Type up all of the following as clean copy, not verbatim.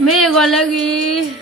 Me go lagi.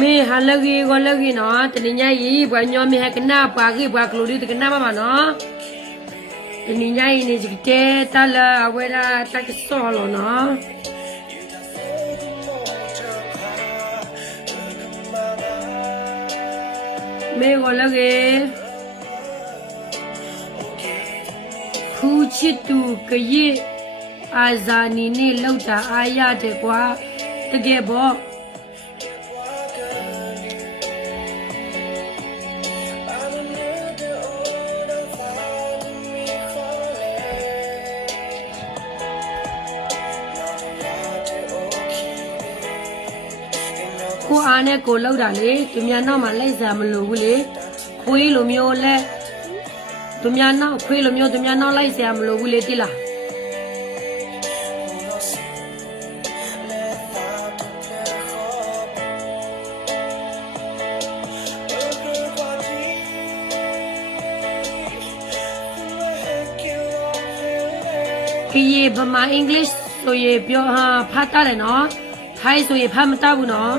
Me halagi go lagi no teninya yi bua nyo mi ha kena pagi bua kluri te kena mama no teninya ini jikite tala awera tak solo no me go lagi kuchitu kayi azani ni lauta aya de kwa tege boကိုအားနဲ့ကိုလောက်တာလေသူများနောက်မှာလိုက်စားမလို့ဘူးလေခွေးလိုမျိုးလဲသူများနောက်ခွေးလိုမျိုးသူများနောက်လိုက်စားမလို့ဘူးလေတိလားဒီဗမာအင်္ဂလိပ်ဆိုရင်ပြောဟာဖတ်တာလေနော်ထိုင်းဆိုရင်ဖတ်မတတ်ဘူးနော်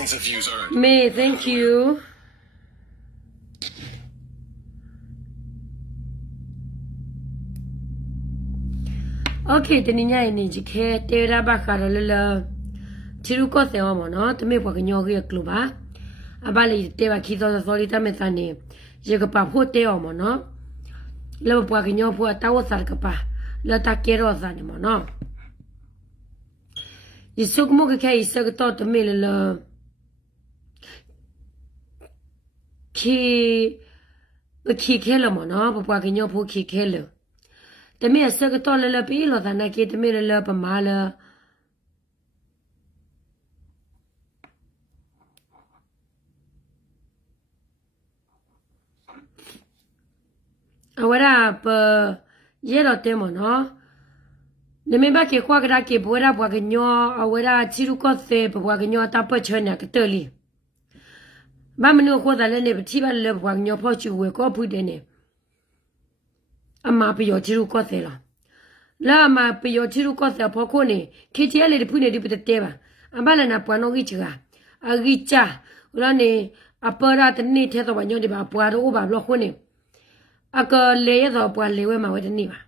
Millions of views are. Me thank you Okay တနင်္ဂနွေနေ့ကြီးခဲတေရာဘခါရလလချီရုကောစေဝမနော်တမေဘကညောကြီးကလူပါအဘလေးတေဘခီသောစောလီတမေသနေရေကပါဖို့တေအောင်မနော်လောဘကညောဖို့တာဝဆာကပါလတာကေရောဇာနေမနော်ဒီစုကမကခဲစကတော့တမေလခီခဲလမနော်ဘဘကညောဖို့ခီခဲလတမေစကတော့လလပီလောတာနကေတမေလပမာလအဝရပရေတော့တဲမနော်နမေဘကေခွာကရာကေဘဝရဘွားကညောအဝရချီရုကောသေဘွားကညောတပချွနာကတလီဘာမနုခေါ်တယ်လည်းပတိပါလေဘွားကညောဖို့ချူဝေကောဖုတဲ့နေအမပယောချီရုကောသေလားလာမပယောချီရုကောသေဖို့ခုနေခေချီလေဖုနေဒီပတဲ့ပါအဘလနာပွားနောကြီးချာအဂိချာဥရနေအပရတနေထဲတော့ညောဒီပါပွားတော့ဘာလို့ခုနေအကလေရတော့ပွားလေဝဲမှာဝဲတနေပါ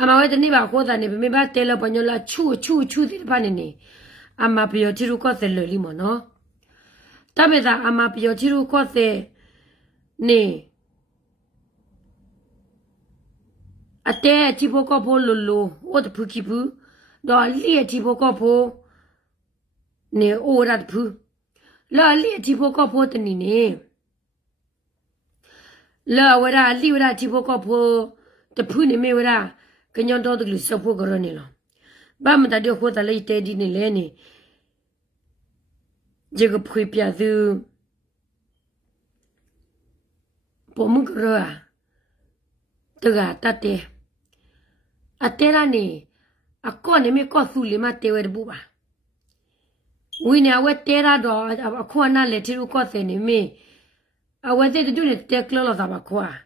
အမဝဲတနေပါခေါ်တာနေမေဘတဲလပညလာချူဒီပါနေနေအမပယောချီရုကောသေလလီမနော်တမေသာအမပယောချီရုကောသေနေအတဲချီဖို့ကောဖို့လိုလိုဟိုတဖူခီဘူးတော့လီချီဖို့ကောဖို့နေအိုရတ်ဖူလာလီချီဖို့ကောဖို့တနေနေလာဝရလီဝရချီဖို့ကောဖို့တဖူနေမေဝရကညောတော့တလူစဖို့ကရနေလား ဘာမတတဲ့ခိုးတလေးတဲဒီနေလဲနေ这个配别的不么个啊，这个大的啊，对了呢，啊，过年没告诉你嘛，对位的不吧？为呢，我对了着啊，看那来听告诉你没？啊，我这就就是得了了，咋吧看？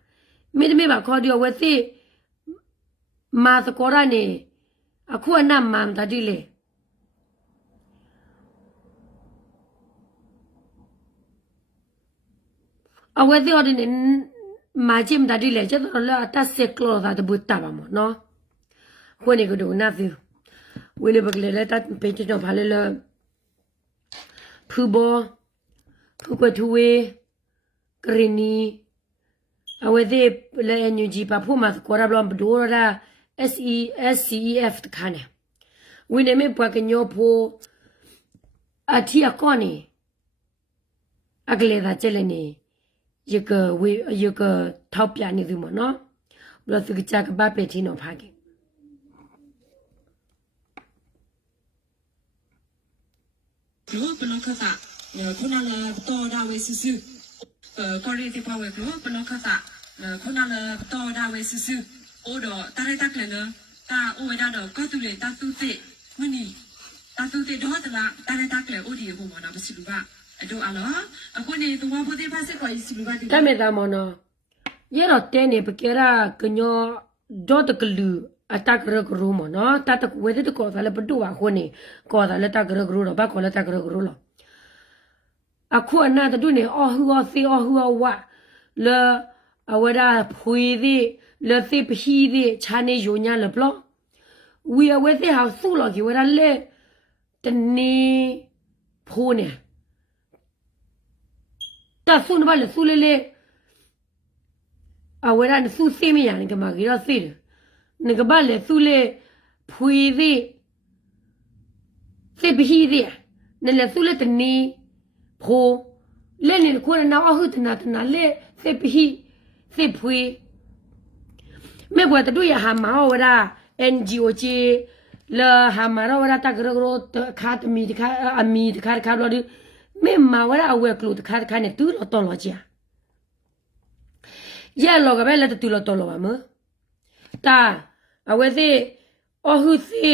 没吧看掉，我这马子过来呢，啊，看那马子的嘞。အဝဲသေးတယ်မာဂျင်ဒါဒီလေကျတော့လာတဆက်ကလောသာတဘူတာပါမနော်ခွနေကတော့နာဖီဝေးလေဘကလေလက်တပေချတော့ဖာလေလဖူဘောဖူကထူဝေဂရနီအဝဲသေးလေညူဂျီပါဖူမတ်ကောရဘလမ်ဒိုရာ SEF တခါနေဝင်းနေမေပွားကညောဖိုအတီအကောနေအကလေသာကျလည်းနေ一个为一个逃避你怎么呢？我这个价格八百天能拍给。如果不能看啥，可能了到大卫叔叔，高丽的话为如果不能看啥，可能了到大卫叔叔，我的大来大来呢，大我为大的高度嘞大都得，么呢？大都得多的啦，大来大来我的也不忙那不是路吧？တော့အလားအခုနေသူမဖို့တဲ့ဖက်ဆက်ကိုစီလူကတည်းက တမေတာမနော်ရတော့တဲနေပကေရာကညောဒေါ်တကလူအတက်ရကရူမနော်တတကဝဲတဲ့ကောသာလည်းပတူပါခွနေကောသာလည်းတက်ရကရူတော့ဘာကောလည်းတက်ရကရူလောအခုအနာတူနေအော်ဟူအော်စီအော်ဟူအော်ဝါလေအဝဒါဖွေသည်လေသိပဟီသည်ခြာနေယိုညာလေဘလောဝီအဝဲသိဟာဆူလောကြီးဝဒါလေတနေဖိုးနေတာဆုနဘာလေဆုလေလေအဝရန်ဆုစီမီယာနေကမကြီးရစီနေကဘာလေဆုလေဖွေသည်စေပဟီသည်နေလေဆုလေတနီဖိုလေနေကိုရနာအဟုတနာတနာလေစေပဟီစေဖွေမေဘဝတတူရဟာမဟဝရာ NGO ကြီးလာဟာမရဝရာတကရဂရောခတ်မီတခါအမီတခါခါလို့မေမာဝရအဝဲကလို့တခါတခါနဲ့တူတော့တော်လို့ကြာရဲလောကပဲလက်တူလို့တော်လို့ပါမတာအဝဲစီအဟုစီ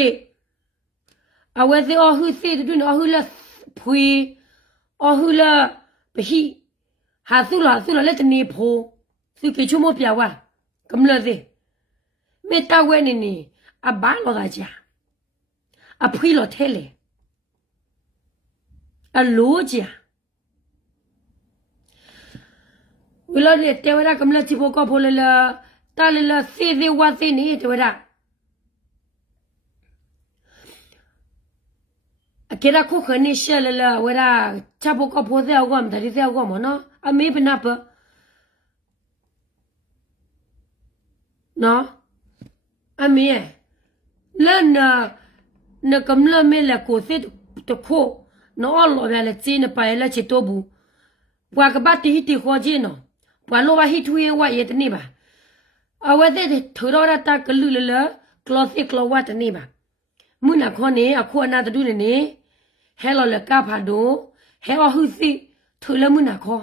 အဝဲစီအဟုစီတူနော်အဟုလဖွေအဟုလပဟိဟာဆုလာလက်တနေဖိုးစုကေချုံမပြဝါကမလို့စီမေတဝဲနေနေအဘာလောကကြာအဖွေလို့ထဲလေအလိုကြဝီလာတဲ့တေဝရကမ္လချီဘောကဖိုလလာတာလလာစေစေဝါစေနေတေဝရအကေရာခုခနေရှဲလလာဝရချဘောကဖိုစေအောကမတရီစေအောကမနော်အမေပနာပနော်အမေလနာနကမ္လမဲလကိုစေတခိုနော်လောရလေချင်းပါရလေချတိုဘူးဘွာကပတ်တီခေါ်ချင်းနော်ဘွာလောဝဟီထွေဝရတနေပါအဝဲတဲ့ထရောရတာကလူလလကလောစစ်ကလောဝတ်တနေပါမုနာခေါနေအခုအနာတူနေဟဲလောလကဖာဒိုဟဲဝဟုစီထလမုနာခေါ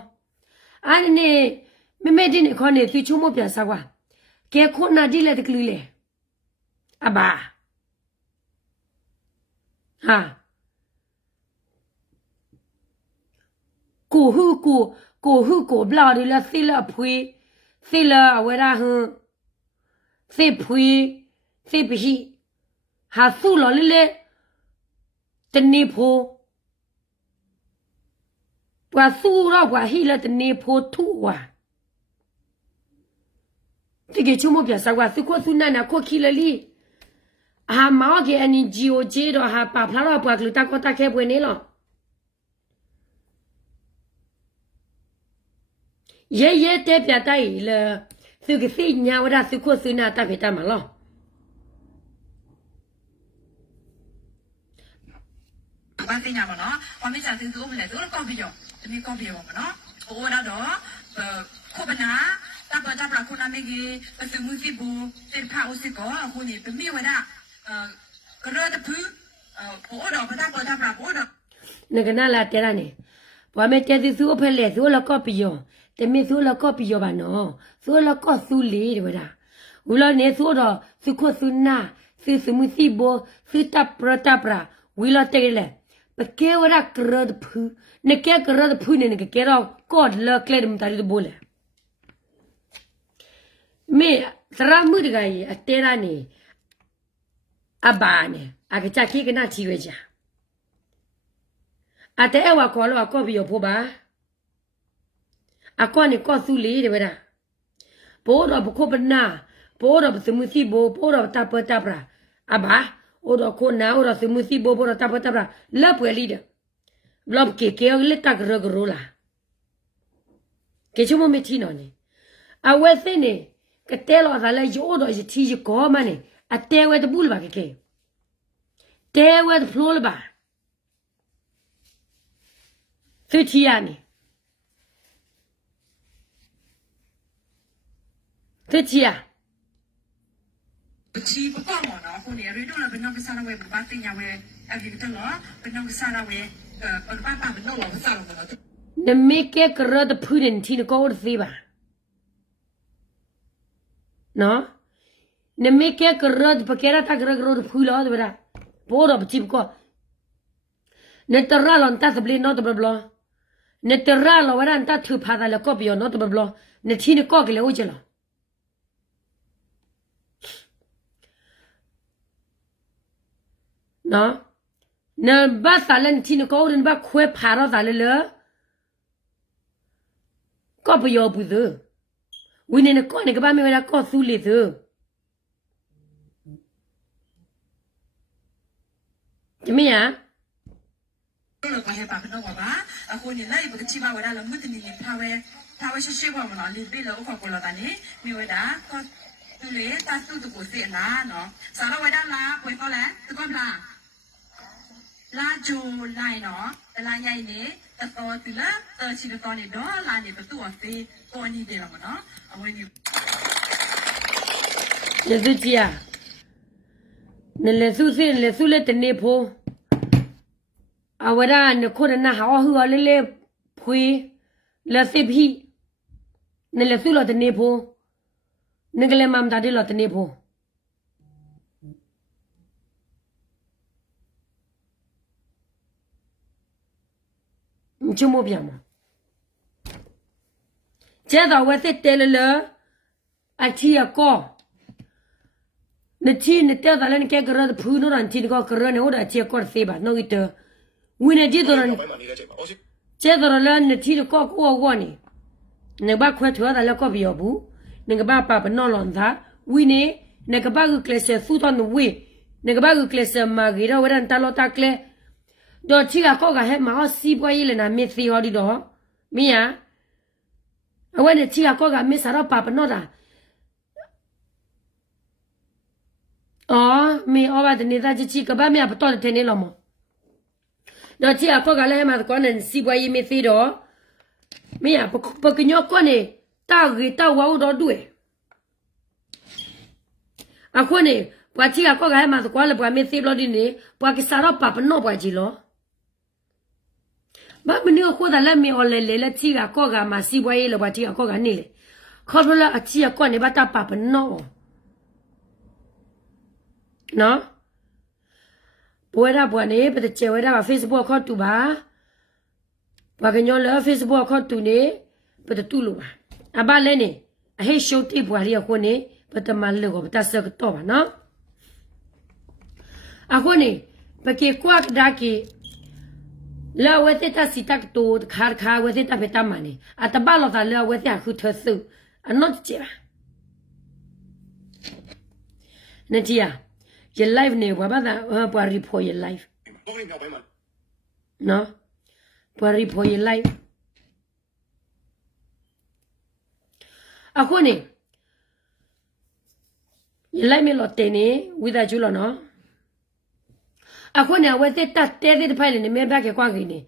အဲ့နေမဒီနေခေါနေသူချုံမပြဆာကွာကဲခုနာဒီလေတကလူလေအဘာဟာကိုဟုဘလာဒီလာစီလာဖွေစီလာဝရဟစေဖွေစေပဟိဟာဆုလောလေလေတနေဖိုပွာဆုရောပွာဟိလာတနေဖိုထူဝါတကယ်ချုံမပြဆာကွာစခွဆုနာနာခိုခီလလီအာမောကေအန်ဂျီအိုဂျီတော့ဟာပါဖလာတော့ပွာကလူတာကောတာခဲပွေနေလောရဲတဲ့ပြတိုက်လေသူကစိညာဝရစုခုစနာတဖေတမလောဘာသိညာမနော်ဘာမိချာသူတို့မလဲသူတို့ကောက်ပြီးရောတမီကောက်ပြီးရောမနော်ဟိုတော့ခုပနာတပ်ပခုနာမေကြီးပစမှုစီဘူစေဖာအိုစီကောအခုနေပမီဝဒ ကရတဖူဘောတော့ဘာသာပေါ်တာဘောတော့ နကနာလာတဲရနေဘွာမဲတဲစီစုအဖက်လေစုလကော့ပီယောတမီစုလကော့ပီယောပါနော်စုလကော့စုလီတဲ့ဗျာဦးလနေစုတော့စုခွစုနာစုမှုစီဘောစုတပ်ပရတပ်ပရာဝီလတဲလေပကေဝရကရဒဖူနကေကရဒဖူနေနကေရောကော့လကလေဒမ်တာရီဘိုလေမေသရမှုတကကြီးအတဲရနေအဘာနေအကချခိကနာချီဝဲချာအတဲအဝါခေါ်လို့ကော့ပြီးရဖို့ပါအကောနေကော့စုလီတဲ့ဗျာဘိုးတော်ဘခုပနာဘိုးတော်စမှုစီဘိုးဘိုးတော်တပ်ပတပ်ပရာအဘာအိုတော်ခုနာအိုတော်စမှုစီဘိုးဘိုးတော်တပ်ပတပ်ပရာလက်ပွဲလီတဲ့ဘလော့ကေကေလက်တကရဂရိုလာကေချုံမမတီနော်နေအဝဲစင်းနေကတဲလောသာလဲရိုးတော်ရတီကောမနေအတဲဝဲတပူလပါကေကေတဲဝဲတဖလိုလပါသိချီရနေသိချီရ ချီပပမောနော်ခုနေရီတို့လည်းဘယ်နှကစားရဝဲဘာတင်ရဝဲအဒီကတော့ဘယ်နှကစားရဝဲပပပဘယ်နှလောက်စားရဝဲနော် နမေကေကရဒဖူရင်တီနကောရသေးပါနော်နမေကေကရဒပကေရတာကရဂရဖူလာဒဗရာဘောရပချိပကောနတရလန်တသဘလီနောတဘဘလနတရလဝရန်တထူဖာဒလကောပီယောနောတဘဘလနတီနကောကလေဝချလာနော်နဘသလန်တီနကောရင်ဘခွဲဖာရသလလေကောပီယောဘူးသဝိနေနကောနေကဘာမေဝရကောသူလေသကြမီယာ လို့ဘာဟဲ့ပါကတော့ပါအခုနေလိုက်ပကတိပါဝရလမှုတင်နေထားဝဲရှိပါမလားလေပြေလို့အခုကလာတာနေမိဝဒါကောသူလေတတ်သူတကိုစီလာနော်စားတော့ဝဒါလာဝဲကောလဲတကောလားလာဂျိုလိုက်နော်တလာညိုင်နေတတော်သူလားချီတော်နေတော့လာနေတူအဖေပေါ်နေတယ်မနော်အမွေးနေ လေသူကြီးယာနလေသူစင်လေသူလေတနေဖိုးအဝရနခုရနာဟာဟူလေလေဖွေလေစိဘီနလေသူလတနေဖိုးနကလေမမ်တာဒီလတနေဖိုးချမပြမကျဲတော်ဝဲစစ်တဲလလအချီအကောနချီနတဲတယ်လည်းကဲကရဖူးနော်အန်ချီကောကရနေဟိုအချီကောစေးပါနော်ítဝင်းနေကြည့်တော့ Bye, man. You get it. Oh, ကျဲတော်လည်းနချီကောကိုဝနီနေဘခွဲထွားတယ်လည်းကောပြောဘူးနေကဘာပပနော်လွန်သာဝင်းနေနေကဘာကကလစ်ဖူးတော့ဝေးနေကဘာကကလစ်မာဂီရောဝရန်တလောတာကလေတော့ချီကောကဟဲ့မအောင်စီပွားရေးလည်းနာမစ်စီဟောဒီတော့မင်းရအဝဲနေချီကောကမစ်စားတော့ပပနော်တာအော်မင်းအော်ဘာတနေတာချီကဘာမရပတော်တဲ့နေလောမတော့ချီကောကလည်းမှာကောနေစီပွားရေးမစ်စီတော့မင်းရပကညောကောနေတာဂီတာဝါတော့တွေ့အခုနေပွားချီကောကလည်းမှာကောလည်းပွားမစ်စီလို့ဒီနေပွားကစားတော့ပပနော်ပွားကြည့်လို့ဘာမင်းကိုဒါလည်းမင်းအော်လေချီကောကမှာစီပွားရေးလို့ပွားချီကောကနေလေခေါ်လို့အချီကောနေဘာတာပပနော်နော်ပွဲရပွဲနေပတ်ကျဲဝဲတာ Facebook ခေါ်တူပါဘာကညောလဲ Facebook ခေါ်တူနေပတ်တူလို့ပါအဘလည်းနေအဟိရှုပ်တိပွားရီခုနေပတ်တမလို့ကိုပတ်စကတော့ပါနော်အခုနေပကေကွာဒါကီလာဝဲတဲ့စီတက်တူခါဝဲတဲ့ပတမနေအတဘလောသာလာဝဲတဲ့ခုထဆူအနော့ချေပါနေတီယာ your life နေဘာဘာပွားရီဖို့ your life okay, now, bye, man. နော်ပွားရီဖို့ your life အခုနေ your life မလို့တင်နေဝိဒါကျူလို့နော်အခုနေဝဲတဲ့တက်တဲ့ဖိုင်နေမဲဘက်ကကွာကိနေ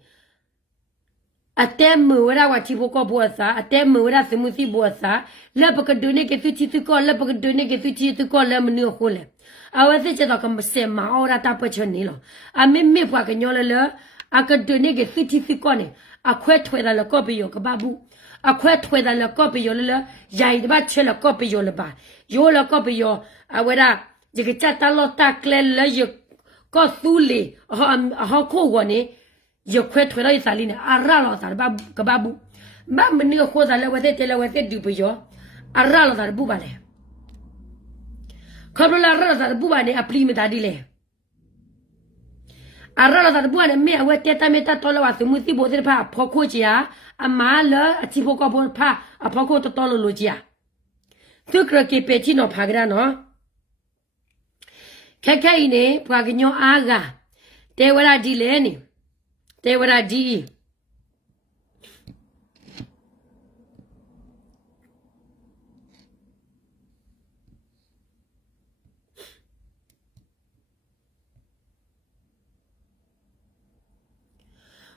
အတဲမဝရဝချီဘကိုဘောစာအတဲမဝရစမှုစီဘောစာလက်ပကဒုနေကသူချီသူကောလက်ပကဒုနေကသူချီသူကောလက်မနုခိုလေအဝသိချတော့ကမစမအော်ရတာပချနေလောအမေမေဖွာကညောလလအကဒုနေကသူချီသူကောနေအခွဲထွေတယ်လကောပီယောကဘာဘူးအခွဲထွေတယ်လကောပီယောလရိုင်တပတ်ချဲလကောပီယောလပါယောလကောပီယောအဝရဒီကချတာလောတာကလဲလယကောသူလီဟောခိုဝနေยกเควทเรย์สาลีเนี่ยอาราลอสารบ้ากบ้าบุบ้ามันนี่ก็โคตรแล้วเวทเตลเวทดูไปย่ออาราลอสารบุบาเลยขบวนอาราลอสารบุบาเนี่ยอัปลีไม่ได้ดีเลยอาราลอสารบุบาเนี่ยไม่เอาเวทเตไม่ตัดตัวละว่าสมมติโบเซผ้าพอโคจีอาอามาเลยที่พวกก็พอผ้าพอโคตรตัวโลจีอาทุกเรื่องเกี่ยวกับที่นอพากระเนาะแค่เนี่ยพากญออากาเทวราดีเลยนี่เทวราดี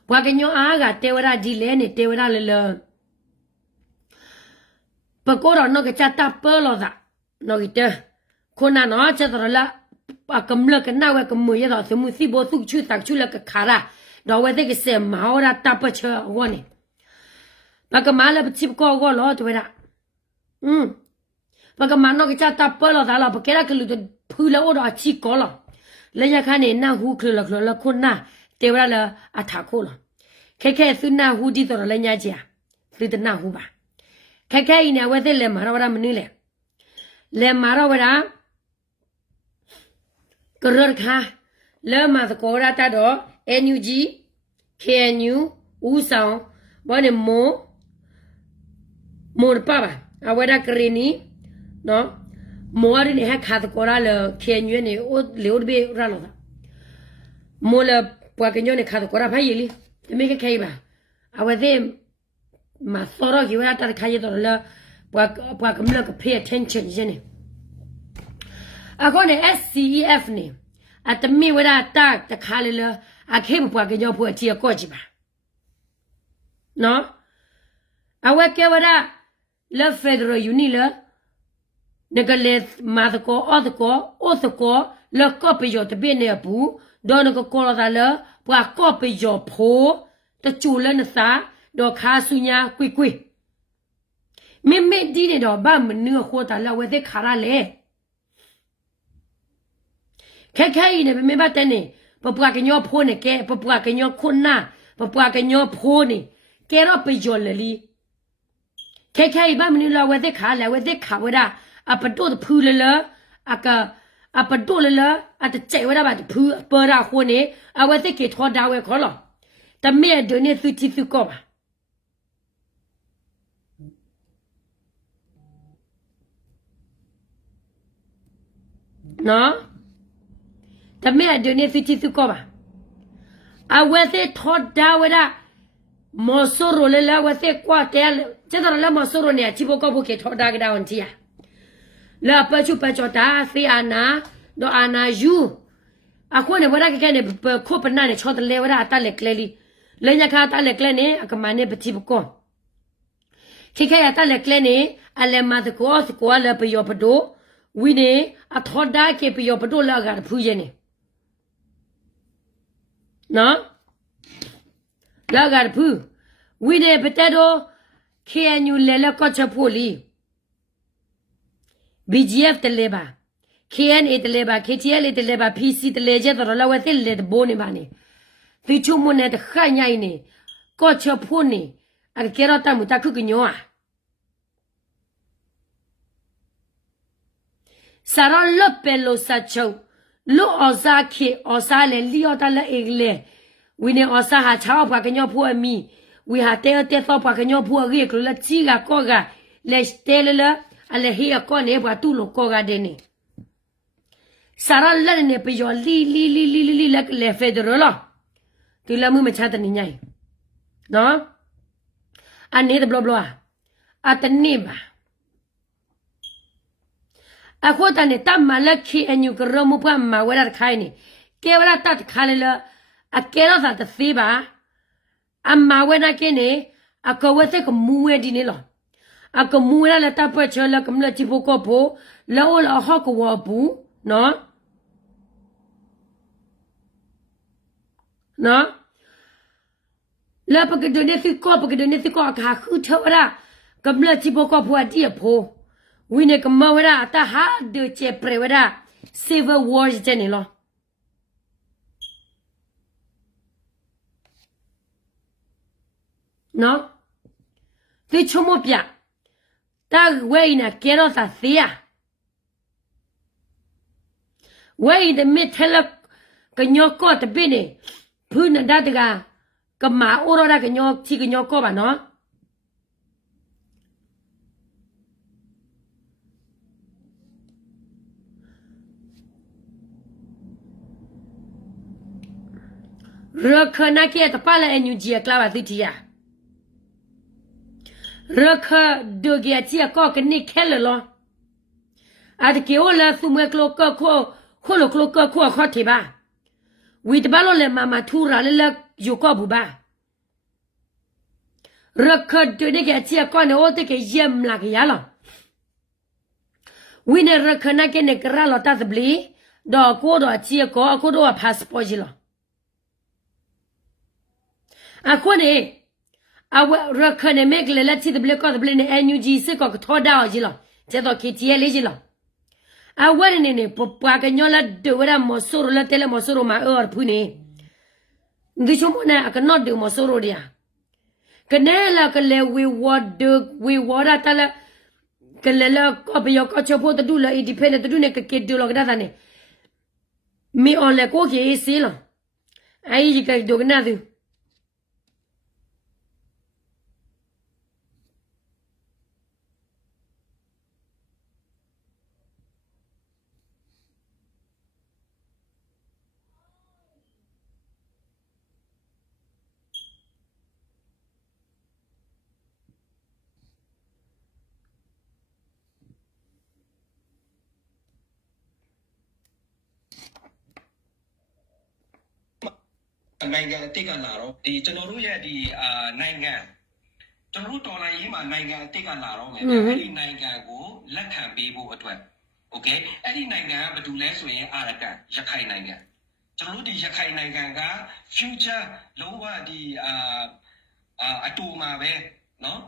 พวกญออากาเทวราดีเลยนี่เทวราเลยปะโกรอนก็จะตับเปลอซะนอกิเตคนน่ะเนาะจะตระละปะกำลกันน่าเวกมือยะสมุสิบ่สุกชื่อตักชื่อละกะคาระดอเวเตกเสมาอราตับเชอวอนี่ปะกะมาละจิบก็ก็ลอตเวละปะกะมานอก็จะตับเปลอซะละปะแกละกะลุพูละอดอจิก็ละละยะคันนี่น่าฮูคลละคนน่ะเตวละอะทาโคละแค่ซุน่าฮูดิตอละญะจิอ่ะฟิตน่าฮูบาแค่เนี่ยเวเตเลมาราวรามันนี่แหละเลมาราวรากระรค่ะเลมาสกอราตาดอ NUG KNU อูซองบ่เนี่ยโมปะบะอาวดากรีนีเนาะโมอารีเนี่ยขาสกอราเล KNU เนี่ยโอเลโอเบราลอโมละปวกญอเนี่ยขาสกอราพายลิไม่แค่บะอาวเดมาสอรอกิวราตาคายตอละปวกกำลังก็ pay attention ใช่เนี่ยอะก็เนี่ย SCEF เนี่ยอะตะมีเวลาตากตะคาเลยละอะเข้มปวกญอพัวจีก็จิบะเนาะอะเวแกวดาละ Federal Union ละนกเลมาตะกออตะกอโอตะกอละก็ไปยอตะเบเนี่ยปูดอนก็กอละละปวกก็ไปยอโพตะจูละนะซาดอคาสุญากุยไม่ดีเนี่ยดอกบ้านมันเนื้อโคตรแล้วเวทีขาระเลยแค่เนี่ยไม่บ้าแต่เนี่ยปะปวกกันยอพูเนี่ยแกปะปวกกันยอคนหน้าปะปวกกันยอพูเนี่ยแกเราไปยอเลยลีแค่บ้านมันเนื้อเราเวทีขาแล้วเวทีขาเวลาอะปะโดดพื้นเลยละอะก็อะปะโดดเลยละอะจะใจเวลาแบบพื้นเปิดราคนเนี่ยอะเวทีเกทอดาวเวเขาหรอแต่เมียเดี๋ยวนี้สุดก็ป่ะเนาะแต่แม่เดี๋ยวนี้สุดก็ป่ะเอาเวทีทอดดาวเวลามอสโรเลยละเวทีกว่าแต่จะตอนละมอสโรเนี่ยที่พวกก็พวกเกทอดดาวกันดาวน์ที่อ่ะแล้วปัจจุบันจอดาซีอานาดออานายูอะคนเนี่ยเวลาแค่เนี่ยโคปนน่ะเนี่ยชอตเลเวลาตาเล็กเลยเลยเนี่ยค่ะตาเล็กเลยเนี่ยอะก็มาเนี่ยปฏิบัติก็แค่ตาเล็กเลยเนี่ยอะไรมาตะกัวสกัวเลยไปยอปโดวินเนี่ยอะทอดได้เก็บไปยอปโดแล้วกันพูดยังเนี่ยเนาะแล้วกันพูดวินเนี่ยไปแต่โดแค่ยูเลแล้วก็จะพูดลี BGF ตะเลบะ KNA ตะเลบะ KTL ตะเลบะ PC ตะเลเจตอละเวติเลตโบนี่บานี่ติชุมเนี่ยตะขะใหญ่นี่ก็จะพูดนี่อะเกรอตะมุตะคุกญออ่ะสารลบเปโลซาโชลูออซาเคออซาเลลีออตะละเอเลวินเนออซาหาชาวปะกญอพูอมีวิหาเตเตซอปะกญอพูเรียกละจิกะก็กะเลสเตเลละอะไรเฮียก็เนี่ยว่าตุโลก็กะเดนี่สารละเนี่ยไปยอลีละเลเฟเดรอลตุละมือมาชาตะนี่ใหญ่เนาะอันนี้ตะบลออะตะนี่บะอะโคตรเนี่ยตั้มมาละคีอันอยู่กระมุพะมาเวลาขายนี่เกเวลาตัดขายเลยละอะเกลอซะตะซีบะ အမဝဲနာကင်းနေအကဝဲတဲ့ကမူဝဲဒီနေလားအကမူဝဲလာတပ်ပတ်ချလာကမလချဖို့ကဖို့လောလာဟကဝဘူးနော်နော်လာပကဒနေစီကောပကဒနေစီကောအခါခုထောရာကမလချဖို့ကဖို့အတီးဖို့ဝိနေကမဝရအတဟာဒချေပရဝရ Civil War ကျနေလားနော်ဒီချုံမပြတာဝဲနာကေရောသာစီယာဝဲဒီမီထလကညောကောတပိနေဖူးနဒတကကမာအိုရောကညောချီကညောကောပါနော်ရခနာကေတပါလာအန်ယူဂျီကလာပါသတီယာရခဒိုဂီအချီကောကနိခဲလလောအဒကေအိုလာစုမကလောကခိုလကလောကခိုခတ်တီပါဝီတဘလောလေမမထူရာလေယူကောဘူပါရခဒိုနေကေအချီကောနေအိုတကေယမ်လာကရလောဝီနေရခနာကေနေကရလောတသဘလီဒေါ်ကိုဒေါ်အချီကောအခုတော့ passport ကြီးလောအခုနေအဝရခနေမက်ကလေလက်ချစ်ဘလကောဘလနေ NUG စစ်ကောထောဒါကြီးလောကျတော့ KTL ကြီးလောအဝရနေနေပပကညောလာဒဝရမဆူရလက်တယ်မဆူရမအော်ဖူနေဒီချုံမနာကနော့ဒမဆူရဒီယာကနေလာကလေဝီဝါဒတလာကလေလာကဘယောကချဖို့တူလာအဒီဖဲနေတူနေကကေဒူလောကဒါနေမီအော်လေကိုကြီးစီလောအိုင်ကြီးကဒိုကနာသူနိုင်ငံအတိတ်ကလာတော့ဒီကျွန်တော်တို့ရဲ့ဒီနိုင်ငံကျွန်တော်တို့တော်လိုင်းရေးမှာနိုင်ငံအတိတ်ကလာတော့မယ်အဲ့ဒီနိုင်ငံကိုလက်ခံပေးဖို့အတွက်โอเคအဲ့ဒီနိုင်ငံကဘာတူလဲဆိုရင်အာရကန်ရခိုင်နိုင်ငံကျွန်တော်တို့ဒီရခိုင်နိုင်ငံက future လုံးဝဒီအတူမှာပဲเนาะ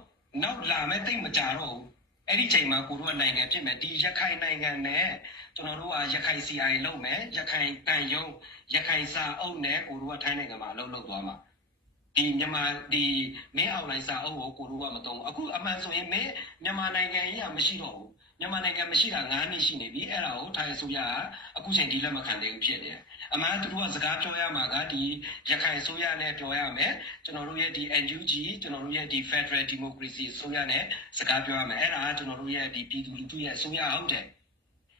နောက်လာမဲ့တိတ်မကြတော့ဘူးအဲ့ဒီချိန်မှာကိုတို့ကနိုင်ငံဖြစ်မယ်ဒီရခိုင်နိုင်ငံနဲ့ကျွန်တော်တို့ကရခိုင် CI လုပ်မယ်ရခိုင်တန်ယုံရခိုင်စာအုပ်နဲ့ကိုတို့ကထိုင်းနိုင်ငံမှာအလုပ်လုပ်သွားမှာဒီမြန်မာဒီမင်းအောင်လိုင်းစာအုပ်ကိုကိုတို့ကမသုံးဘူးအခုအမှန်ဆိုရင်မင်းမြန်မာနိုင်ငံကြီးကမရှိတော့ဘူးမြန်မာနိုင်ငံမရှိတာ9နှစ်ရှိနေပြီအဲ့ဒါကိုထိုင်းအစိုးရကအခုချိန်ဒီလက်မခံသေးဘူးဖြစ်တယ်အမှန်သူတို့ကစကားပြောရမှာကဒီရခိုင်အစိုးရနဲ့ပြောရမယ်ကျွန်တော်တို့ရဲ့ဒီ NUG ကျွန်တော်တို့ရဲ့ဒီ Federal Democracy အစိုးရနဲ့စကားပြောရမယ်အဲ့ဒါကကျွန်တော်တို့ရဲ့ဒီပြည်သူလူထုရဲ့အစိုးရဟုတ်တယ်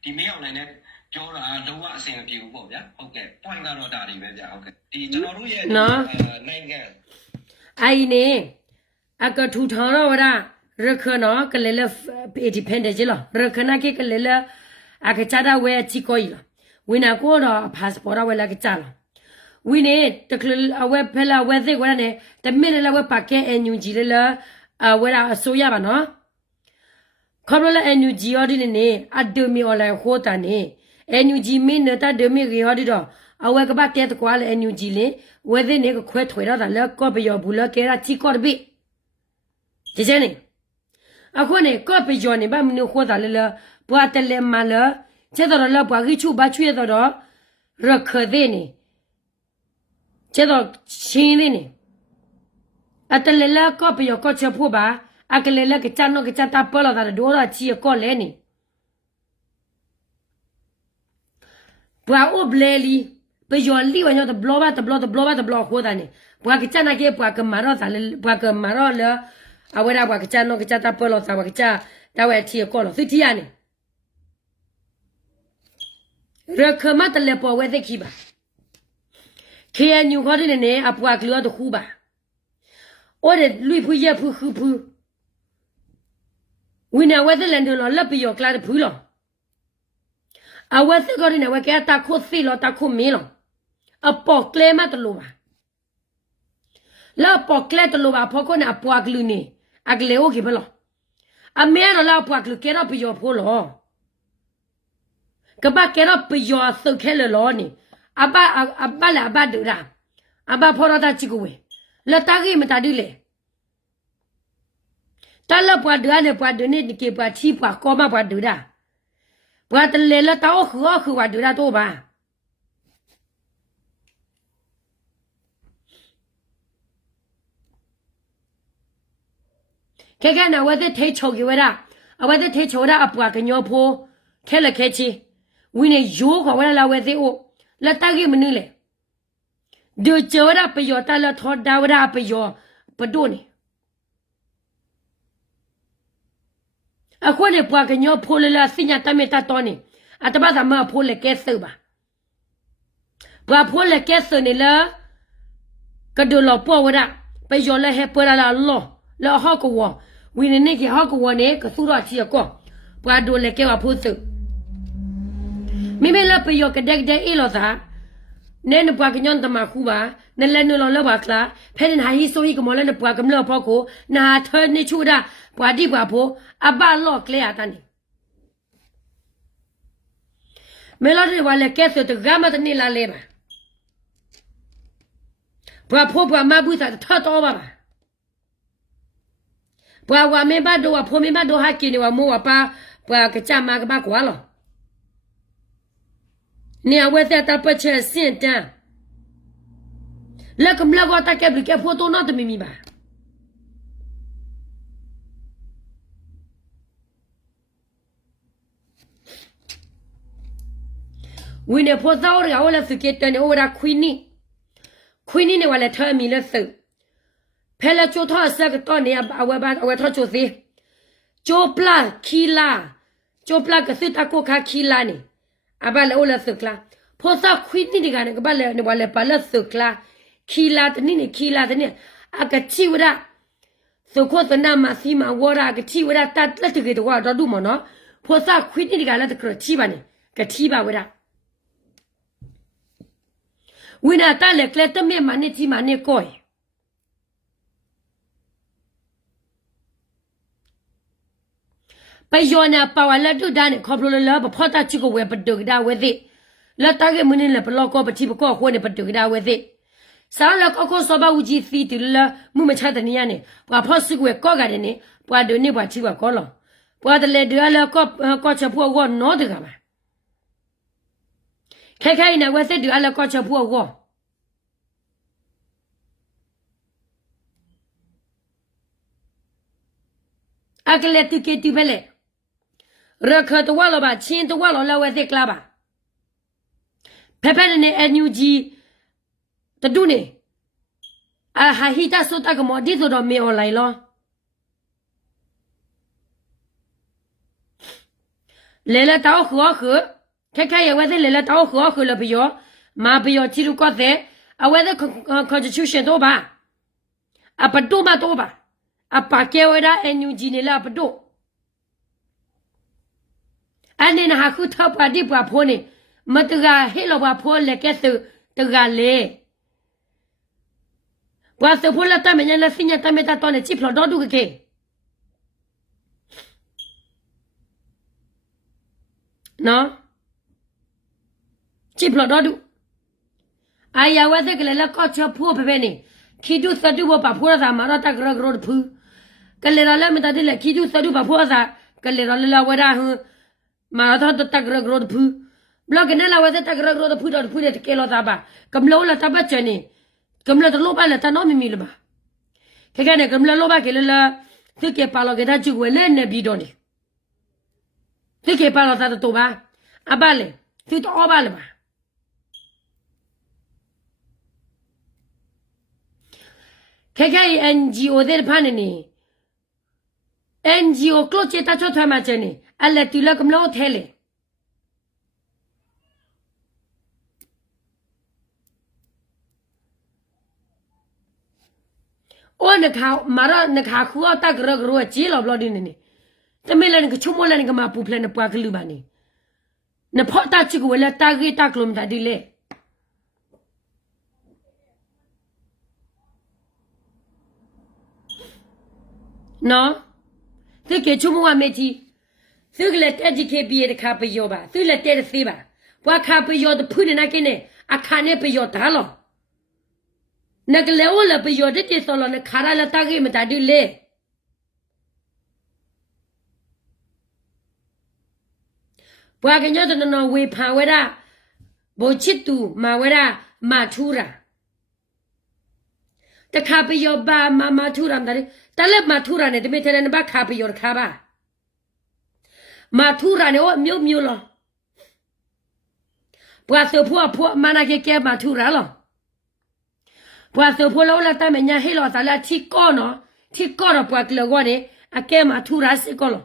ဒီမင်းအောင်လိုင်းနဲ့ပြောတာလုံးဝအဆင်မပြေဘူးပေါ့ဗျာဟုတ်ကဲ့ point ကတော့ဒါတွေပဲဗျာဟုတ်ကဲ့ဒီကျွန်တော်တို့ရဲ့နိုင်ငံအိုင်နေအကထူထောင်တော့ဝရရခနောကလေလindependent ကြီးလောရခနာကေကလေလအကချာဒဝဲချီကိုီလောဝိနာကိုတော့ passport ဝဲလာကချာလောဝိနေတကလအဝဲဖလာဝဲသိဝရနေတမင်လဝဲပါကဲ NUG လေဝဲလာအစိုးရပါနော်ခေါ်လို့ NUG ရောဒီနေအဒမီအလိုက်ဟိုတာနေ NUG မင်းနတာဒမီရီဟောဒီတော့အဝဲကပတ်တဲ့ကွာလေ NUG လေဝဲသိနေကခွဲထွေတော့တာလဲကော့ပယောဘူးလကဲရာချီကော့ဘီဒီစနေအခုနေကော့ပယောနေဘာမနခိုးတာလဲဘွာတလဲမလာကျတော့လဘွာကြီးချူဘာချွေတော့ရခသေးနေကျတော့ချင်းနေအတလဲလကော့ပယောကော့ချဖို့ပါအကလေလကချန်နောကချတာပလောတာဒိုရာချီကော့လဲနေဘွာအိုဘလေလီပယောလီဝညတော့ဘလောဘာတဘလောခိုးတာနေဘွာကချနာကေဘွာကမာရောတာလေဘွာကမာရောလအဝဲဘွာကချနောကချတာပလောတာဘွာကချတာဝဲချီကော့လောသီတီယာနေရခမတ်လေပေါ်ဝဲသိခိပါခေယညူခေါ်နေနေအပွားကလောတခုပါအိုးရလူဖူရဖူခူဖူဝိနာဝဲသလန်ဒလောလက်ပယောကလာဖူလောအဝဲစကောရနေဝဲကတာခုစီလောတာခုမီလောအပေါ်ကလေမတ်လိုပါ la poklet lo ba phoko na puaklu ni agle o ke belo a me ro la puaklu ke ro pyo pho lo ka ba ke ro pyo so ke lo ni aba la ba du ra aba pho ro ta chi ko we la ta gi ma ta du le ta la pwa du ne pwa du ni ke pwa chi pwa ko ma pwa du ra pwa te le la ta o khu wa du ra to ba ke ke na wa de te cho gi wa ra a wa de te cho ra a pwa ke nyo pho ke le ke chi wi ne yo ko wa la wa de o la ta gi ma ni le de cho ra pe yo ta la tho da wa ra pe yo pa do ni a ko ne pwa ke nyo pho le la si nya ta me ta to ni a ta ba sa ma pho le ke so ba pwa pho le ke so ni la ka do lo po wa ra pe yo le he pa la lo la ha ko wa wi ne ke ha ko wa ne ka su ro chi ko pwa do le ke wa pho so mi me la pe yo ke dek de e lo sa ne ne pwa ke nyon ta ma khu ba ne le no lo ba kla phe ne ha hi so hi ko mo le ne pwa ke mlo pho ko na the ni chu da pwa di pwa pho a ba lo kle ya ta ni me lo de wa le ke so te ga ma te ni la le ba pwa pho pwa ma bu sa tha to ba pwa wa me ba do wa pho me ba do ha ki ni wa mo wa pa pwa ke cha ma ka ba kwa lo ni a we ta pa che sin tan le kum la go ta ke bi ke pho to no te mi mi ba wi ne pho sa o ga o la su ke tan o ra queenie ne wa le tha mi le su phe la cho tho sa ke to ni a we tho cho si cho pla ke su ta ko kha khila ni aba le o la su kla pho sa queenie ni ga ne ba le ne wa le pa la su kla khila te ni khila te ni a ka chi wa ra so ko ta na ma si ma wo ra ka chi wa ra ta la te ke to wa do du mo no pho sa queenie ni ga la te kro chi ba ni ka chi ba wa ra Wina ta le kle te me ma ne ti ma ne koi pa yo na pa wa la du da ne kho plo la ba pho ta chi ko we pa du da we thi la ta ge mu ne le plo ko pa chi ko ko ne pa du da we thi sa la ko so ba u ji thi ti la mu ma cha de ni ya ne pa pho si ko ko ga de ne pa do ne pa chi ba ko lo pa de le de la ko cha pho wo no de ga ba khai na we thi de la ko cha pho wo akle tu ke tu bele rakha to wa lo ba chin to wa lo la we thi kla ba phe ne NUG ta du ne a ha hi ta so ta ko mo di so do me online lo le la ta ho khai ye we thi le la ta ho lo bi yo ma bi yo chi ru ko the a we the constitution to ba a pa tu ma to ba apa ke wera NUG ne la pa do ane na ha khu tha pa di pa pho ne mat ga he lo ba pho le ke su ta ga le wa se pho la ta me nya la sinya ta me ta to ne chi phlo do du ke no chi phlo do du aya wa de ke la ko cha pho pe ne khi du sa du bo pa pho ra ma ra ta gro gro phu kale ra la me ta de la khi du sa du ba pho sa kale ra la wa ra hu ma ra ta gro gro phu blog ne la wa ta gro gro phu do phu de ke lo ta ba kam lo la ta ba che ni kam lo ta lo ba la ta no mi mi le ba ke ne kam lo ba ke la tu ke pa lo ke ta chu we le ne bi do ni tu ke pa lo ta to ba a ba le tu to o ba le ba ke NGO de pa ni NGO close che ta cho tha ma che ni alla tu la kam lo the le o ne kha mara ne kha khu ta gro gro chi lo blo di ni te me la ni ka chu mo la ni ka ma pu phle ne pwa ka lu ba ni ne pho ta chi ko la ta ge ta kilometer di le နော်သူကချုံမဝမေတီသူကလည်းတက်ဒီကေဘီရခါပယောပါသူလည်းတက်သေးပါဘွာခါပယောတဖူးနေကိနေအခါနေပယောဒါလောနကလေဝလပယောတဲ့ဆောလနခါရလာတကိမတဒီလေဘွာကညတနဝေဖာဝရဘောချစ်တူမာဝရမာထူရာတခါပယောဘာမာထူရမ်ဒါတလက်မာထူရာနဲ့တမေထဲနဲ့ဘာခါပယောခါပါမာထူရာနဲ့မြို့လောဘွာဆိုဖွာမနာကေကဲမာထူရာလောဘွာဆိုဖွာလောလာတမညာဟေလောတလာတီကောနော်တီကောတော့ဘွာကလောကနေအကဲမာထူရာစစ်ကောလော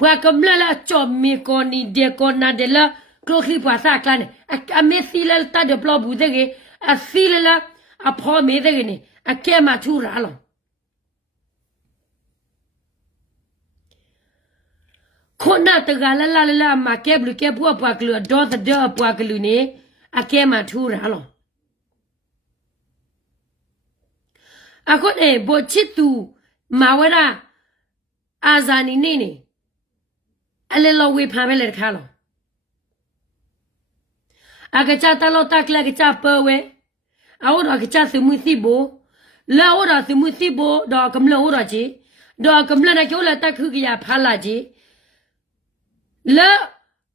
ဘွာကမလာချောမီကိုနီဒေကိုနာဒေလာကလိုခိဘွာစာကလန်အမေစီလတဒပလဘူးတဲ့အစီလလာအဖော်မေတဲ့ကနေအကဲမာထူရာလောခုနတကလာမကဲဘလူကဲဘွားပွားကလူဒေါ်ဒေါ်ပွားကလူနေအကဲမာထူရာလောအခုနေဘောချစ်သူမာဝရအာဇာနီနေအလေလောဝေဖာမဲလေခါလောအကချတလောတကလကချပဝဲအော်တော့ကချစမှုစီဘလာအော်တော့စမှုစီဘတော့ကမလောတော့ချီတော့ကမလနဲ့ကျော်လာတခုကရဖာလာချီလာ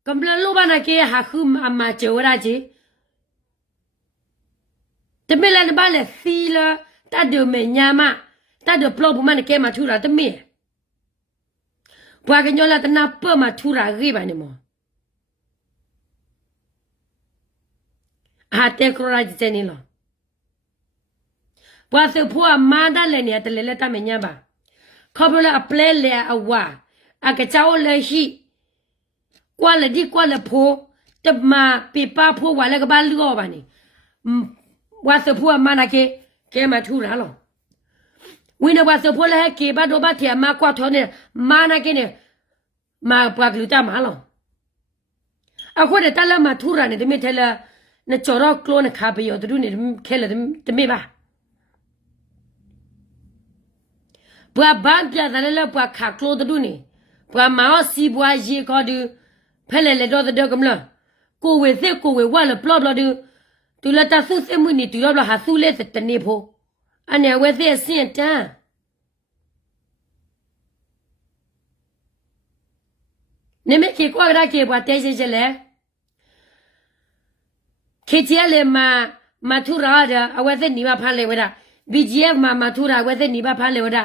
ကမလလောဘနာကေဟာခုအမကျော်ရာချီတမလန်ဘာလေစီလာတတ်ဒမေညာမတတ်ဒပလောဘမနကေမထူရာတမေဘွာကညောလာတနာပမထူရာရိပါနေမောအာတေကရာဂျနေလောဘွာစဖွာမာဒလည်းနေတလေလက်တမညာပါခေါပလာအပလဲလေအဝါအကချောလေရှိကွာလေဒီကွာလေဖိုတမပေပါဖိုဝါလေကဘာလောပါနေဘွာစဖွာမာနာကေကဲမထူရာလောဝိနဘစဖိုလေကေဘဒိုဘတီအမကွာထောနေမာနာကေနေမာပွားကလူတမလောအခုတတလမထူရာနေတမေထဲလာနချောရကလောနခါပယောတူနေခဲလေတမေပါဘွာဘန်ပြတယ်လေဘွာခါကလောတူနေဘွာမောစီဘွာရေကောတူဖဲလေလေတော့တော့ကမလားကိုဝေစစ်ကိုဝေဝါလေပလော့ပလော့တူလာတဆုစမှုနေတူတော့ဟာဆုလေတနေဖို့အနေဝဲစစ်စင်တန်းနေမကေကွာရကေဘွာတဲရှဲလေခေချဲလေမထူရာအဝဲစစ်နေပါဖမ်းလေဝဒ BGF မထူရာဝဲစစ်နေပါဖမ်းလေဝဒ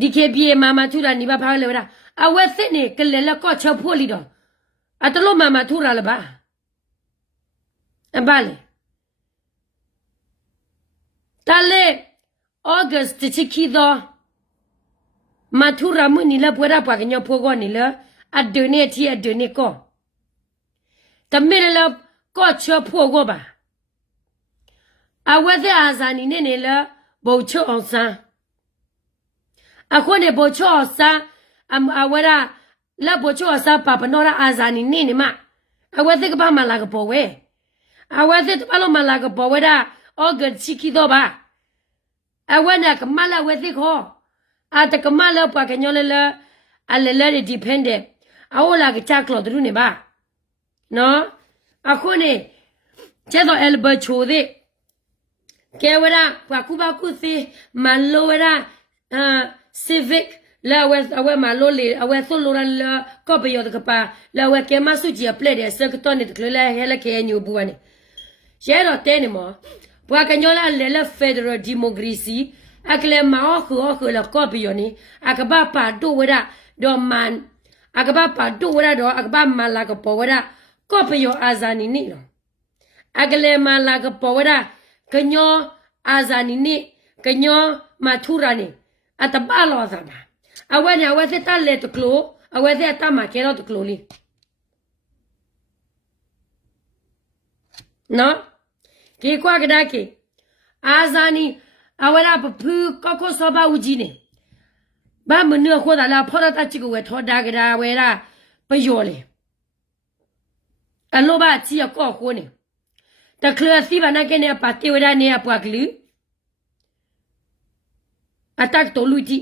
DKBA မထူရာနေပါဖမ်းလေဝဒအဝဲစစ်နေကလေလကော့ချဖို့လီတော့အတလို့မထူရာလပါအဘလေတလေဩဂတ်စ်ချီခီတော့မထူရာမနီလပွားရပွားကညဖို့ကောနေလအဒနေတီအဒနေကောတမေလကော့ချဖို့ကောပါအဝဲတဲ့အာဇာနီနေလဘုံချောအောင်စမ်းအခုနေဘုံချောအောင်စမ်းအဝဲရလဘုံချောအောင်စမ်းပါပနောရအာဇာနီနေမအဝဲတဲ့ကပါမလာကပေါ်ဝဲအဝဲတဲ့ပါလို့မလာကပေါ်ဝဲတာဩဂတ်ချီခီတော့ပါအဝဲနာကမလာဝဲတဲ့ခေါ်အတကမလာပွားကညောလအလလေဒီပန်တဲ့အဝလာကချကလို့တူနေပါနော်အခုနေကျတော့အယ်ဘချိုတဲ့ကဲဝရပွားကူပါကူစီမလိုဝရcivic လာဝဲအဝဲမလိုလေအဝဲဆိုလိုရလာကောပယောတကပါလာဝဲကဲမဆုကြပလက်တဲ့စကတော့နေတကလေဟဲလကဲညူဘူးကနေရဲတော့တဲနေမောပွားကညောလာလေဖက်ဒရယ်ဒီမိုကရေစီအကလေမောခောလကောပယောနေအကဘာပါဒိုဝရဒေါ်မန်အကဘာပါဒိုဝရဒေါ်အကဘာမလာကပေါ်ဝရကောပယောအာဇာနီနေလောအကလေမလာကပေါ်ဝရကညောအာဇာနီနေကညောမထူရာနေအတပါလောဇာပါအဝဲနေအဝဲစစ်တလက်တကလိုအဝဲစစ်တမကဲတော့တကလိုလီနော်ကေကွာကဒါကေအာဇာနီအဝဲရပဖူကောကိုစောပါဦးကြီးနေဘာမနခေါ်တာလားဖော်တာချီကိုဝဲထော်ဒါကဒါဝဲရပယောလေအလောဘချီကောခိုးနေတကလစီဗနာကနေပါတေဝဒနေပွားကလူ attack to luji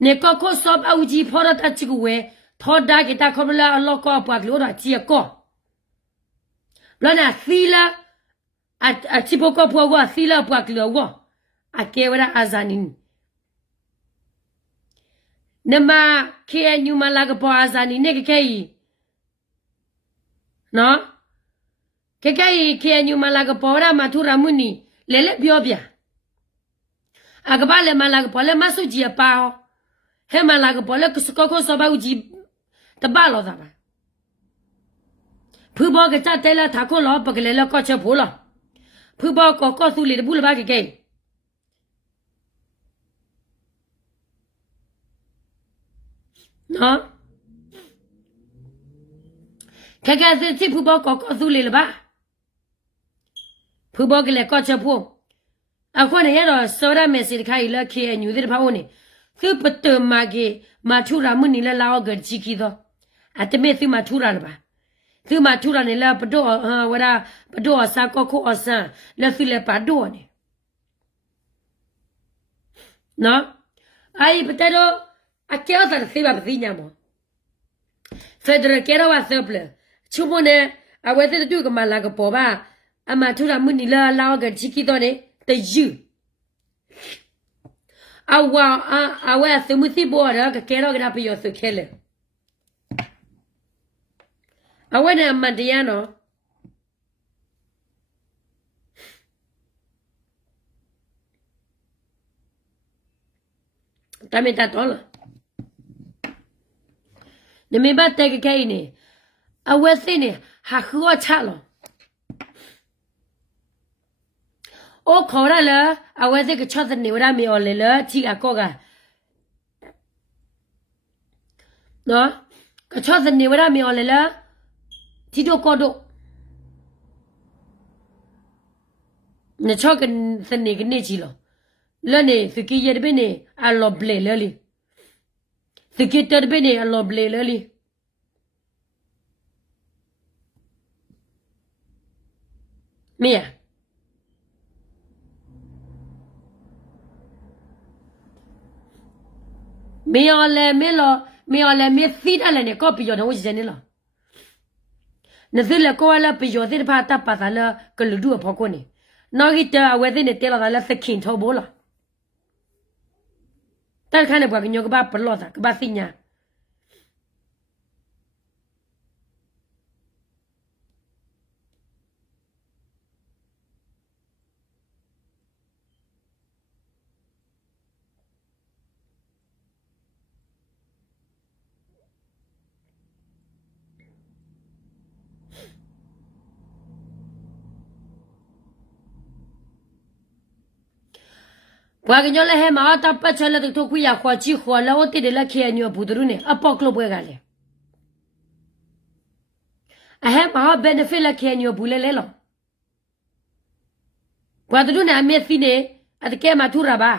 ne ko sob auji phora ta chi we thoda ke ta khobla Allah ko pa lo da chi ko lana sila a chi ko pho wa sila pa lo wo a ke wala azanin nema ke nyu malaga po azani ne ke yi no ke nyu malaga po ra mathura muni lele pyo pya agaba le malaga po le masuji pa he malaga po le ko so ba uji ta ba lo da ba phu bo ke cha te la tha ko lo pa ke le ko che phu lo phu bo ko su le bu le ba ke no kaka se ti phu bo ko su le ba phu bo ke le ko che phu a ko ne ya ro so ra me si khai la ke nyu de ba o ne su pat ma ke ma thu ra mu ni la la o ge ji ki do a te me su ma thu ra la ba su ma thu ra ne la pa do wa ra pa do sa ko ko o sa la su le pa do ne no ai patero a que otra se va a piñamo Fedra quiero va sople chumone a veces tú que mala que poba a matura muni la la que chiquito ne te yu a wa se musi bora que quiero grape yo su kele a buena mandiano también está todo ne me ba te ke ni a we se ni ha khuo cha lo o kho ra la a we se ke chot ni wa mi o le la chi a ko ga no ke chot ni wa mi o le la ti do ko do ne chot ke se ni ke ni chi lo le ni se ki ye de be ni a lo ble le li se ki te de be ni a lo ble le li Mia. Me ole me fida le ne copy yo no je ne lo. Ne se le ko la pi yo de pa ta pa la ke lu du pho ko ni. No gi ta we de ne te la la se kin tho bo la. Ta kha ne bwa nyo ka ba pa lo ta ka ba si nya. Bwa ke nyo le he ma ta pa chele de to ku ya khwa chi khwa la o te de la khe nyo bu dru ne apok lo bwe ga le a he ma benefit la khe nyo bu le le lo bwa dru ne a me fi ne a te ke ma thu ra ba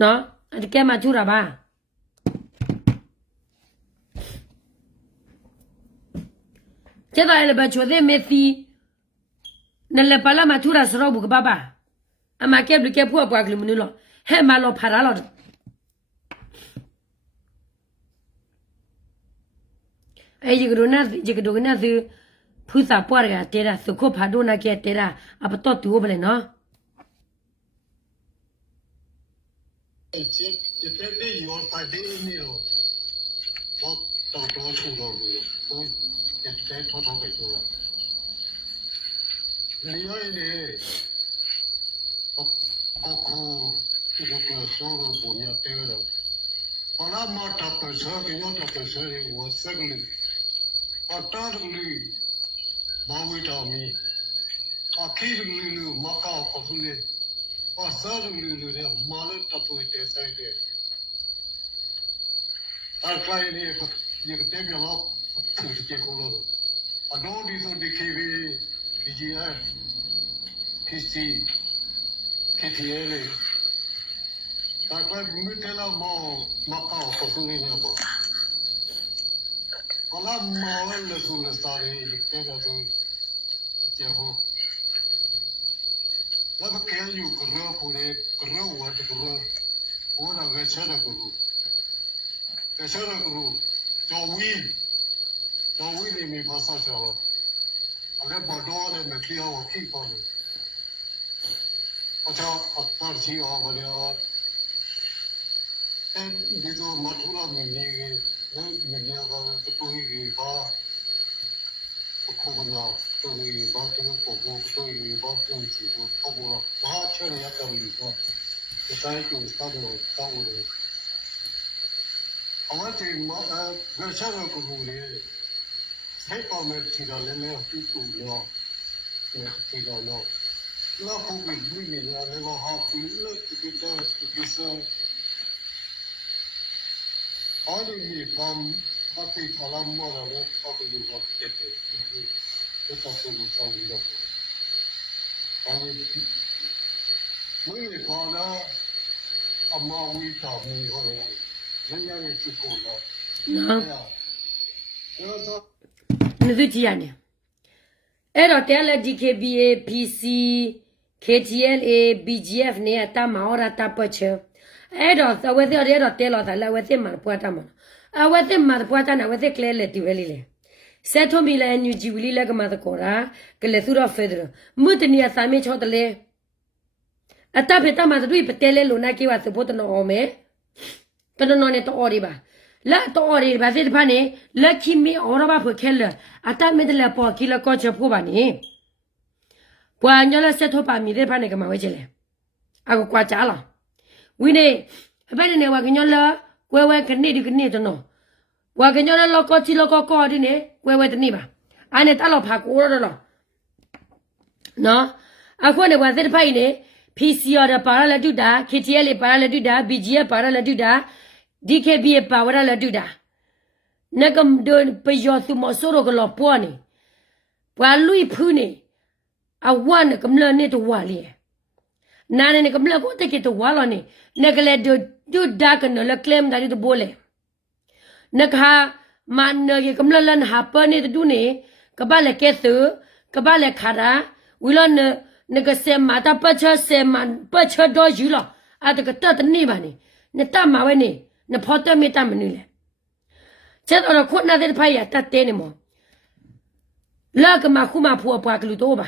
no a te ke ma thu ra ba che da le ba cho de me fi ne le pa la ma thu ra so bu ba ba a ma ke bli ke pu bwa ke lu mu lo he ma lo pha ra lo ai ji gro na zu phu sa pwa ga te ra su ko pha do na ke te ra a pa to tu ba le no这这有大的没有？我到处了，我在偷偷给做了。另外呢，这个收入不要得了。后来嘛，打本车给我打本车的，我这个里，我打这个里，马尾着迷，我开这个里马搞搞出来。我啥都溜溜的，马路都不会得塞的。而开呢，一个代表了，不是结果了。啊，到底说的 KV、BGF、PC， KTL ဒါကမိကလာမောမကောက်ကိုနေနေပေါ့ကလာမောလည်းဆိုလစတာရီတဲ့ကတော့ကျေဟောလာကဲယူကရောပူရဲကရောဝတ်ကရောဘောနာဝဲချတဲ့ကူကဲချတဲ့ကူကျော်ဝီနေမိပါစားချောအလည်းဘတော်နဲ့မကီအောင်ခိပေါ်တယ်အချောအတော်ချီအောင်ကလည်းအဲဒီလိုမထူလာမင်းကြီးနေကတော့တူကြီးပါအခုကတော့တူကြီးပါတော့ပို့တူကြီးပါတော့ချီဖို့ပေါ့ဘာချင်ရတော့ဒီတော့ဒီတိုင်းကိုစောက်တော့တောင်းတယ်အဝတ်ဒီမဘယ်ချက်တော့ကိုလေให้ความเป็นที่เราเล่นแล้วที่ถูกเนาะที่เราเนาะแล้วพวกนี้ไม่มีอะไรเราหาปีเลิกที่จะที่จะอันนี้ความปฏิภาณมั่วเราเขาไปดูว่าเกิดที่จะต้องดูสองอย่างอันนี้ไม่มีความนะอามาวิจารณ์มีอะไรไม่ยังไม่สุดแล้ว နော် แล้วก็ နသူကြည့်ရနေအဲ့တော့တဲလက် DKBA PC KTLA BGF နဲ့တမဟောရတာပချအဲ့တော့သဝဲသေးရတော့တဲလို့သာလဝဲသေးမှာပွားတာမအဝဲသေးမှာပွားတာနဝဲသေးကလဲလက်တူပဲလေဆက်ထုံးပြီလဲညူဂျီဝီလီလက်ကမှာတကောရာကလဲသူတော့ဖက်တယ်မွတ်တနီယာစာမေချောတလဲအတဖေတမှာတွေ့ပတဲလဲလို့နာကေဝသဘောတနော်အောင်မဲတနော်နဲ့တော့အော်ဒီပါလာတော့ရီဘာစစ်ဖာနေလက်ခိမီအော်ရဘာဖခဲလအတမီတလပေါ်ကီလကောချဖို့ပါနေပွာညလဆက်ထုတ်ပါမီတဲ့ဖာနေကမဝဲချေလေအကောကွာချာလာဝိနေအဘယ်နေဝကညလကွဲဝဲကနေဒီကနေတနော်ဝကညလလောကောချီလောကောကောဒီနေကွဲဝဲတနေပါအာနေတလောဖာကိုရတော့နော်အခုနေဝစစ်ဖိုင်နေ PCR ပါရလက်တူတာ KTL ပါရလက်တူတာ BGF ပါရလက်တူတာDKB power la duda nagam don peyo su mo soro ko lo po ni wa lui phu ni a wan kam la ni to wa li na ne kam la ko te ke to wa lo ni nagale do da ka no la claim da to bole nakha man ne ke kam la lan ha pa ni tu ni ka ba le ke su ka ba le khara wi lo ne ka se ma ta pa cha se man pa cha do yu lo a ta ka ta ni ba ni ne ta ma we ni ne photo me ta menu le chet ora khot na de phai ya ta te ne mo la ka ma khu ma phu apwa ka lu to ba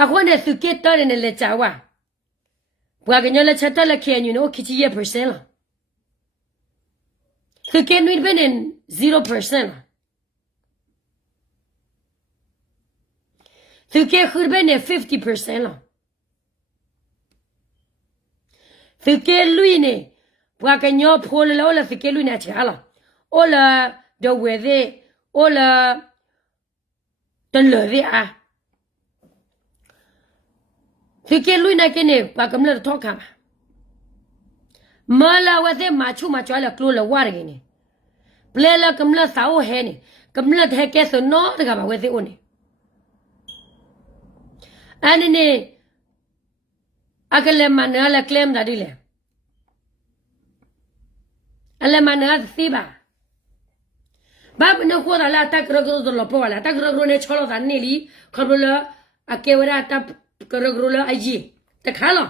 a khot ne su ke ta ne le cha wa bwa ga nya le cha ta le khe nyu no ki chi ye percent la su ke nui ben in 0% la su ke khur ben in 50% la Fike lui ne bwa ka nyo phol lo la fike lui na cha la o la do we de o la ton le de a fike lui na ke ne bwa kam la tho kha ma la we de ma chu ma chwa la klo la wa de ne ple la kam la sa o he ne kam la the ke so no de ga ba we de o ne ani ne akale mana la claim da dile ale mana si ba bab no ko da la ta kro do lo po la ta kro ne cholo da ni li khro la akewara ta kro la aji ta kha lo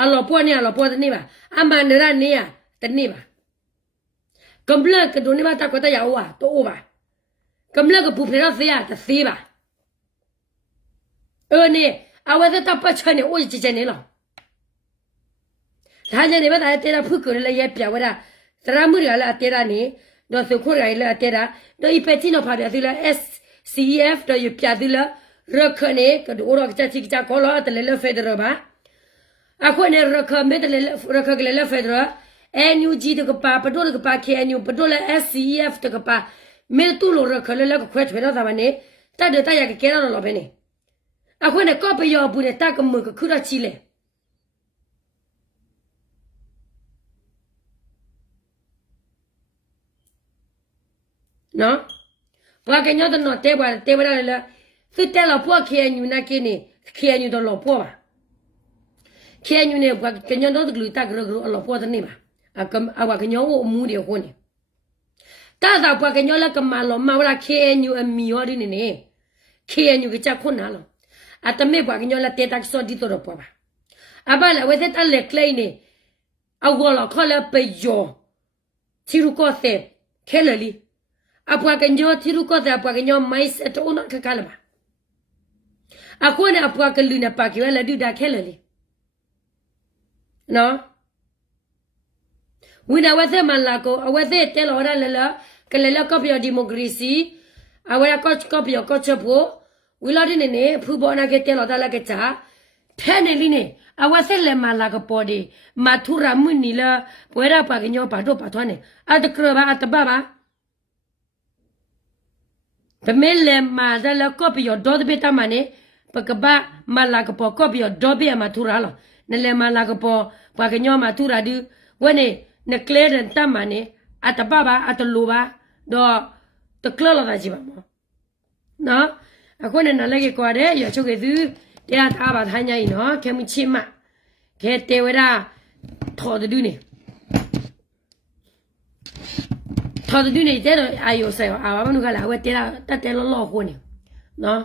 a lo po ni a lo po da ni ba amana ra ni ya ta ni ba kamla ka do ni ba ta ko ta ya wa to o ba kamla ka bu phre ra se ya ta si ba ne awada ta pa chane o ji je ne lo da ne ne ba da te ra phu ko le ye pya wa da tra mu ya la te ra ni do so kho ya la te ra do I pe chi no pha pya thi la SCF do yu pya thi la ra kha ne ka do ro ka chi cha ko lo ta le le fe de ro ba a kho ne ra kha me de le ra kha le le fe de ro NUG de ka pa pa do ka pa KNU pa do le SCF de ka pa me tu lo ra kha le le ka khwe thwe da ba ne ta de ta ya ka ke ra lo be neအခုနဲ့ကော့ပယောဘူးနဲ့တက်ကမှုကခုရချီလေနော်ဘာကညတော့တဲပါလေ စစ်တဲလောပွားခေညူနာကိနေခေညူတော့လောပွားပါခေညူနေဘွားကညောတော့ဂလူတကရဂရလောပွားတဲ့နေပါအဝကညောဝမူတွေဟိုနေတာသာဘွားကညောလကမလောမဝရခေညူအမီယောဒီနေခေညူကချက်ခွန်းနာလောအတမေဘွားကညောလတေတက်စောဒီတော့ပွားပါအဘလာဝသက်တလက်kleinနေအဝလောခေါ်လပေယောချီရုကောသေခဲလလီအပွားကညောချီရုကောသေအပွားကညောမိုက်စတောနာခကလပါအခုနဲ့အပွားကလူနဲ့ပါကရလာဒူဒါခဲလလီနော်ဝိနာဝသက်မလာကိုအဝသက်တဲလောရလလကလလကပ်ယောဒီမိုကရေစီအဝရကော့ကပ်ယောကော့ချဖို့ဝီလာဒီနေဖူဘောနာကတဲလောဒါလကချာဖဲနေလီနေအဝသက်လေမလာကပေါ်ဒီမထူရာမွနီလာပွဲရပါကညောပါတော့ပါထွန်းနေအတကရဘာအတဘဘာဗမဲလေမာဒါလကပ်ယောဒေါ်ဒဘေတမနေပကဘာမလာကပေါ်ကပ်ယောဒေါ်ဘေမထူရာလောနလေမလာကပေါ်ပါကညောမထူရာဒီဝနေနကလေရန်တမနေအတဘဘာအတလူဘာတော့တကလလာတာကြီးပါမောနော်အခုနဲ့နလည်းကွာတယ်ရချုပ်ခဲ့သူတရားထားပါထိုင်းကြီးနော်ခဲမချိမခဲတေဝရာထော်တူနေထော်တူနေတဲ့အာယိုဆဲအာဘာမနုကလာဝဲတေလာတက်တဲလောလောဟိုနေနော်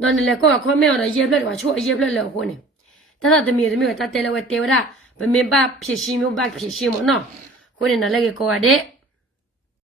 တော့လည်းကောခေါ်မဲတော့ရေပလက်တော့ချို့ရေပလက်လောဟိုနေတတ်တမီတက်တဲလောဝဲတေဝရာဗမေဘဖြစ်ရှိမျိုးဘဖြစ်ရှိမနော်ခုနေနလည်းကွာတဲ့